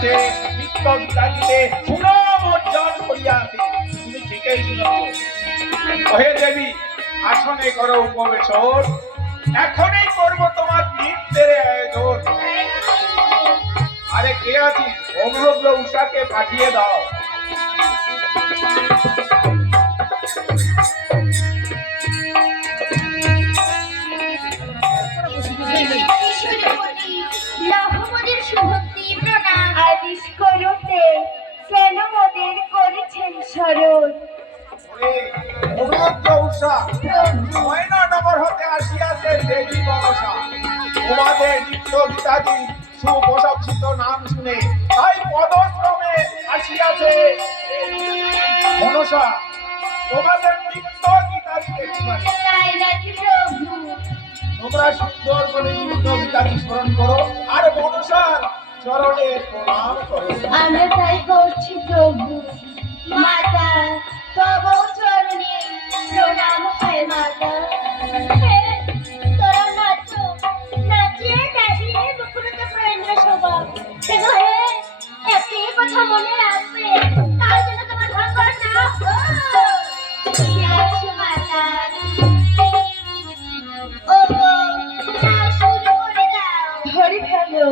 কাছে নিত্য গীতাজিতে সুনাম অর্জন করিয়াছে। তুমি ঠিকই শুনেছ। ওহে দেবী, আসনে করো উপবেশন, এখনই করব তোমার নৃত্যের আয়োজন। আরে কে আছিস? অনুরোধ উষাকে পাঠিয়ে দাও। হতে আসিয়াছে দেবী মনসা। তোমাদের নিত্য গীতাদি সুপ্রশংসিত নাম শুনে তাই পদশ্রমে আসিয়াছে মনসা। তোমাদের নিত্য গীতাদি তোমরা সুন্দর করে নিত্য গীতাদি স্মরণ করো আর মনসার চরণে প্রণাম করো। আমরা তাই করছি প্রভু। মাতা তব চরণে প্রণাম হয় মাতা। তোরা নাচো, নাচিয়ে গাইয়ে মুখরতে প্রেমের শোভা। দেখো হে, একটি কথা মনে রাখবে, তার জন্য তোমার ভাগ্য না আছো মাতা। ও না শুরু করে দাও। ধরে ফেলো।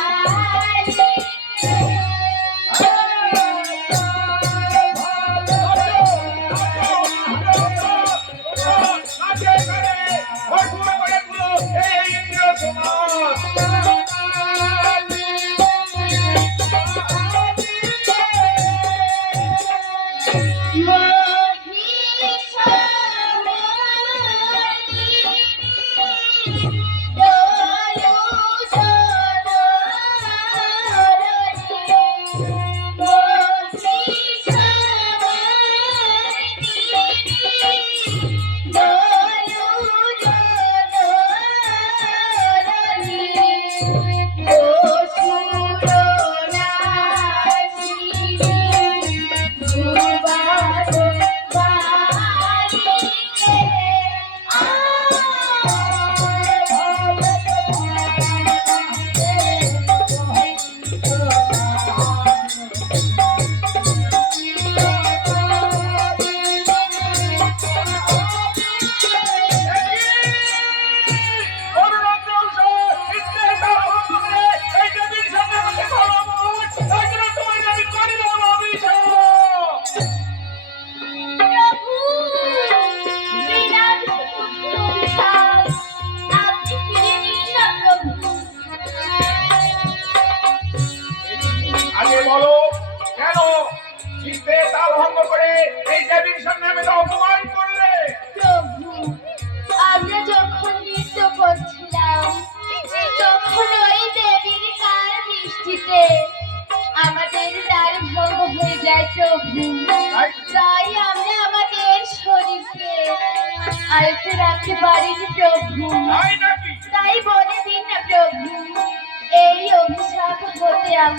Oh দেবীর সামনে আমাকে অপমান করলে? প্রভু, আমরা যখন নৃত্য করছিলাম তখন ওই দেবীর কার দৃষ্টিতে আমাদের দ্বার ভঙ্গ হয়ে যায় প্রভু। তাই আমরা আমাদের শরীরকে আয়ত্তে রাখতে পারিনি প্রভু। তাই নাকি? তাই বলে দিন না প্রভু, এই অভিশাপ হতে আমরা